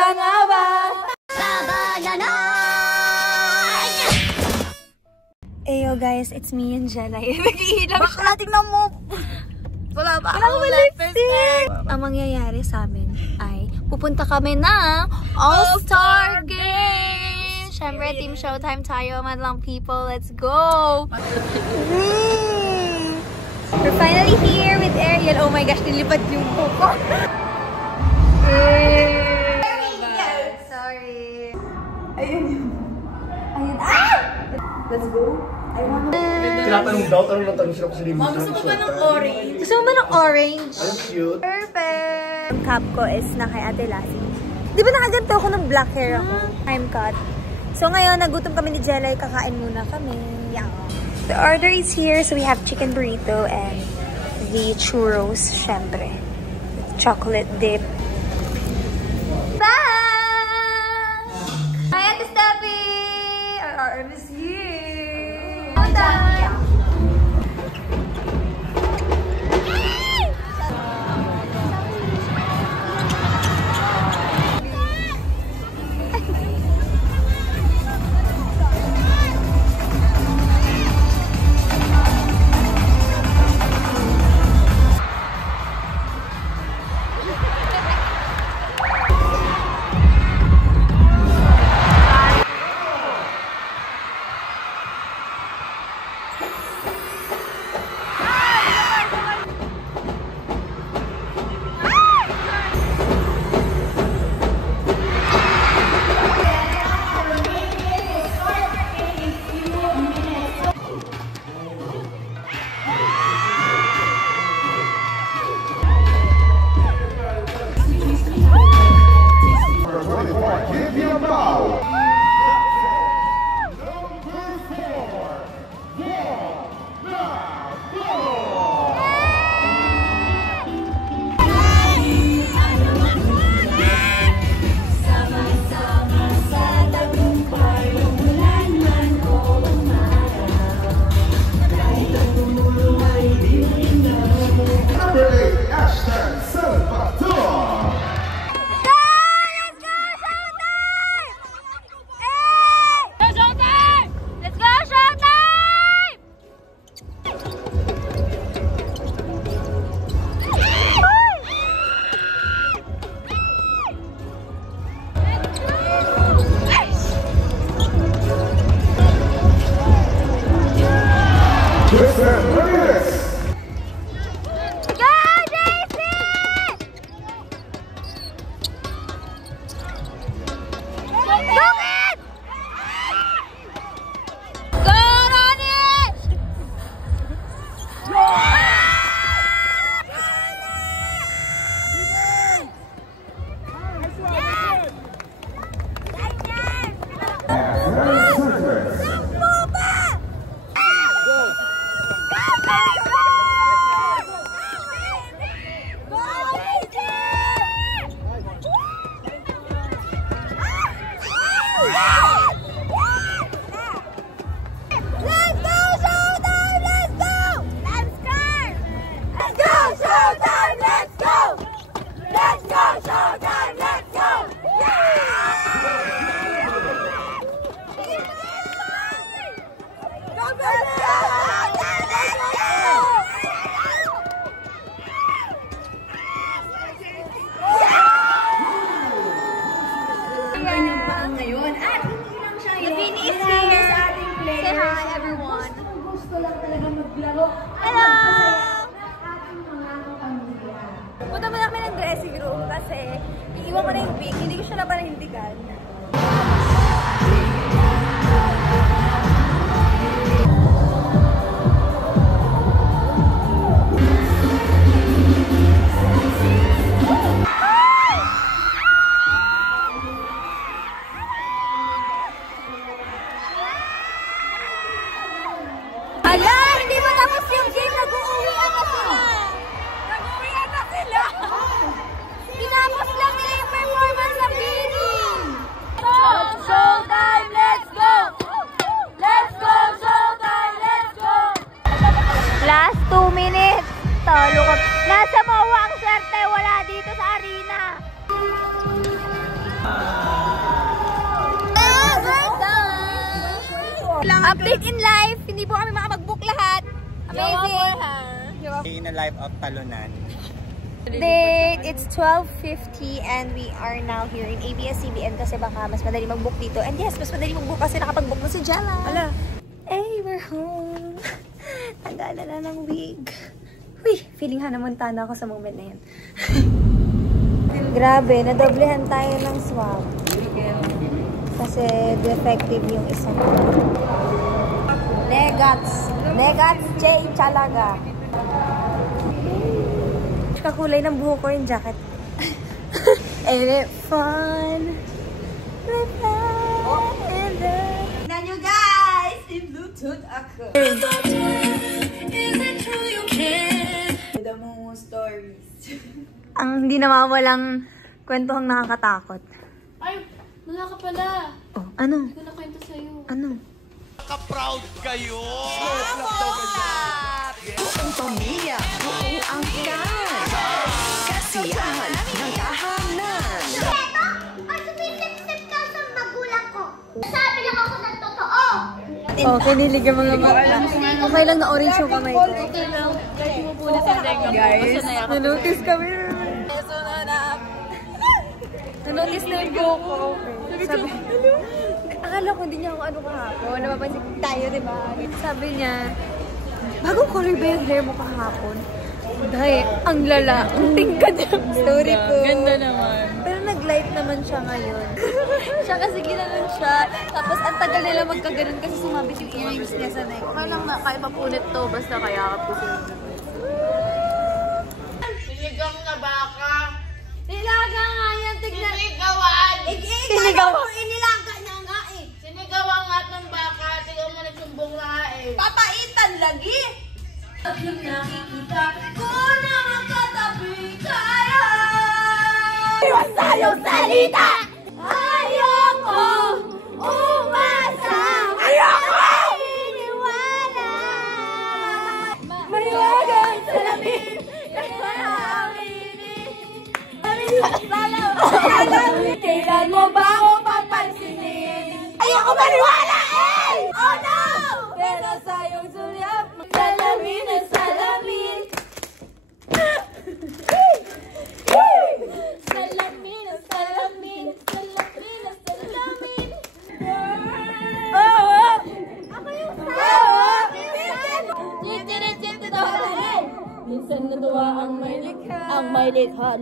Kasya nga ba? Eyo guys, it's me and Jelay. Nag-iilang siya. Tingnan mo. Wala ba? Wala akong lipstick. Ang mangyayari sa amin ay pupunta kami ng All-Star Games. Siyempre, Team Showtime tayo, madlang people. Let's go! We're finally here with Ariel. Oh my gosh, nilipad yung buko. Sorry. Ayun yun. Ayun. Ah! Let's go. Tinatanong daw, tanong sila kung sila yung gusto mo ba ng orange? Gusto mo ba ng orange? Ang cute. Perfect! Ang cap ko is na kay Ate Lassie. Di ba nakaganto ako ng black hair ako? Time cut. So ngayon, nagutom kami ni Jelay. Kakain muna kami. Yeah. The order is here. So we have chicken burrito and the churros, syempre. Chocolate dip. Bye! Hi, Ate Steffi! I miss you! Hello! Punta mo na kami ng dressing room kasi iiwan ko na yung wig. Hindi ko siya napanindigan. Ala! Hindi ba tapos yung game? Nag-uwian na sila! Nag-uwian na sila! Tinapos lang nila yung performance sa bidding! Showtime! Let's go! Let's go! Showtime! Let's go! Last 2 minutes! Talo ko. Nasa MOA ang swerte. Wala dito sa arena. Update in life. Hindi po kami makapag-book lahat. Amazing. In a life of talunan. Date, it's 12:50 and we are now here in ABS-CBN kasi baka mas madali mag-book dito. And yes, mas madali mag-book kasi nakapag-book na si Jella. Ala. Hey, we're home. Tagala na ng wig. Uy, feeling Hannah Montana ako sa moment na yan. Grabe, nadoblehan tayo ng swab. Kasi defective yung isang. Negats. Negats J. Chalaga. Kakulay ng buhok ko yung jacket. Ain't it fun? Tignan nyo guys! I-Bluetooth ako. The Momo Stories. Ang hindi nawawalang kwentuhang nakakatakot. Ay, wala ka pala. Oh, ano? Hindi ko na kwento sa'yo. Ano? Ka-proud kayo! Buong pamilya, buong angkan. Kasiyahan ng tahanan. Eto, ang sumisip-sip ka sa magulang ko. Sabi lang ako ng totoo. Oh, kinilig yung mga mata. Okay lang na orange yung kamay ko. Okay lang. Guys, mo po na sa guys. Na-notice kami. Na-notice na yung buhok ko. Sabi, akala ko hindi niya ako ano kahapon. Napapansin tayo, diba? Sabi niya, bagong color ba yung hair mo kahapon? Dahil, ang lala. Ang tingkad yung story ko. Ganda naman. Pero nag-light naman siya ngayon. Siya kasi ginanon siya. Tapos ang tagal nila magkaganon kasi sumabit yung earrings niya sa neck. Okay lang na, kaya mapunit to. Basta kaya ka po sila. Sinigang na baka. Nilaga nga yan, tignan. Sinigawan. Sinigawan. Inilaga niya nga eh. Sinigawan nga ng baka. Tingnan mo nagsumbong na eh. Papaitan lagi. Nakikita ko na magkatabi tayo. Iwan sa'yo salita! Ayoko umasa. Ayoko iniwala. Maliwagang salamin! Kailan mo ba ako papansinin? Ayoko maniwala eh! Oh no! Pero sa'yong sulyap, salamin na salamin. Salamin na salamin. Salamin na salamin. Oo! Ako yung Minsan natuwa ang may likha. Ang may likha.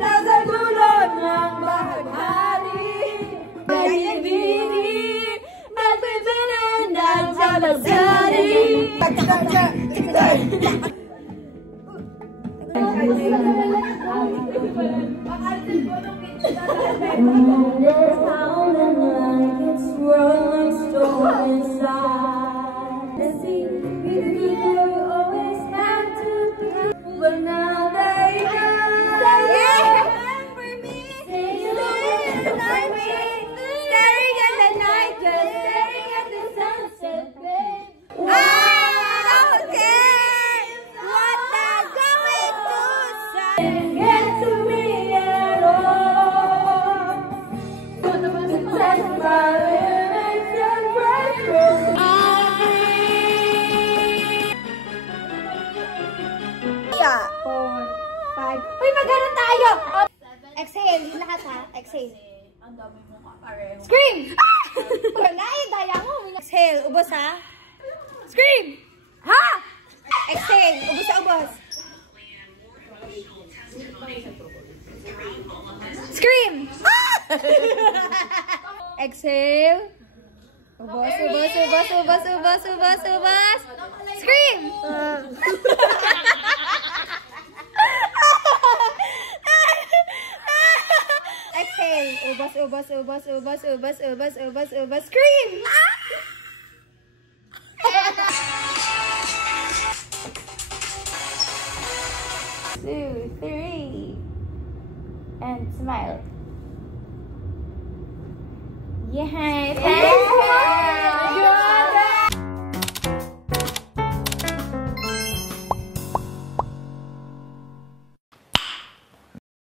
Nasa dulo ng bahaghari, nagbibini at pipinandan sa magsari. But now they remember me. Staring at the night, just staring at the sunset, babe. I don't care what they're going to say. Get to me at all. Touch my limits and break through. Yeah. 4, 5. Uy, magano tayo! Exhale, yung lahat ha. Exhale. Ang dami mo ka pareho. Scream! Wala eh, daya mo. Exhale, ubos ha. Scream! Ha? Exhale, ubos sa ubos. Scream! Exhale. Ubos, ubos, ubos, ubos, ubos, ubos, ubos. Scream! Exhale. Ubos, ubos, ubos, ubos, ubos, ubos, ubos, ubos. Scream! 2, 3. And smile. Yes.